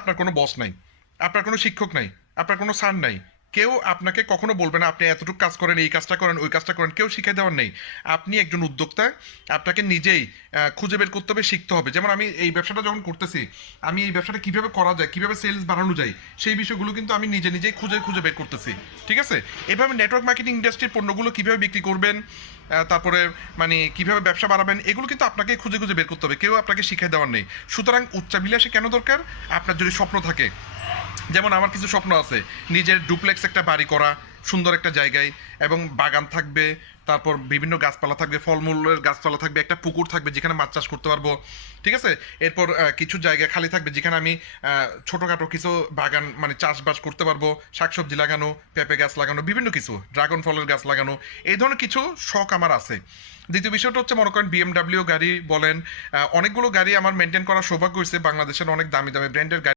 আপনার কোনো বস নাই, আপনার কোনো শিক্ষক নাই, আপনার কোনো স্যার নাই। কেউ আপনাকে কখনো বলবে না আপনি এতটুকু কাজ করেন, এই কাজটা করেন, ওই কাজটা করেন, কেউ শিখাই দেওয়ার নেই। আপনি একজন উদ্যোক্তা, আপনাকে নিজেই খুঁজে বের করতে হবে, শিখতে হবে। যেমন আমি এই ব্যবসাটা যখন করতেছি, আমি এই ব্যবসাটা কিভাবে করা যায়, কিভাবে সেলস বাড়ানো যায়, সেই বিষয়গুলো কিন্তু আমি নিজে নিজেই খুঁজে খুঁজে বের করতেছি। ঠিক আছে? এভাবে নেটওয়ার্ক মার্কেটিং ইন্ডাস্ট্রির পণ্যগুলো কিভাবে বিক্রি করবেন, তারপরে মানে কিভাবে ব্যবসা বাড়াবেন, এগুলো কিন্তু আপনাকে খুঁজে খুঁজে বের করতে হবে, কেউ আপনাকে শিখিয়ে দেওয়ার নেই। সুতরাং উচ্চাভিলাষী কেন দরকার? আপনার যদি স্বপ্ন থাকে, যেমন আমার কিছু স্বপ্ন আছে, নিজের ডুপ্লেক্স একটা বাড়ি করা, সুন্দর একটা জায়গায়, এবং বাগান থাকবে, তারপর বিভিন্ন গাছপালা থাকবে, ফলমূলের গাছপালা থাকবে, একটা পুকুর থাকবে যেখানে মাছ চাষ করতে পারবো। ঠিক আছে? এরপর কিছু জায়গা খালি থাকবে যেখানে আমি ছোটোখাটো কিছু বাগান মানে চাষবাস করতে পারবো, শাকসবজি লাগানো, পেঁপে গাছ লাগানো, বিভিন্ন কিছু ড্রাগন ফলের গাছ লাগানো, এই ধরনের কিছু শখ আমার আছে। দ্বিতীয় বিষয়টা হচ্ছে, মনে করেন বিএমডাব্লিউ গাড়ি বলেন, অনেকগুলো গাড়ি আমার মেনটেন করার সৌভাগ্য হয়েছে, বাংলাদেশের অনেক দামি দামি ব্র্যান্ডের গাড়ি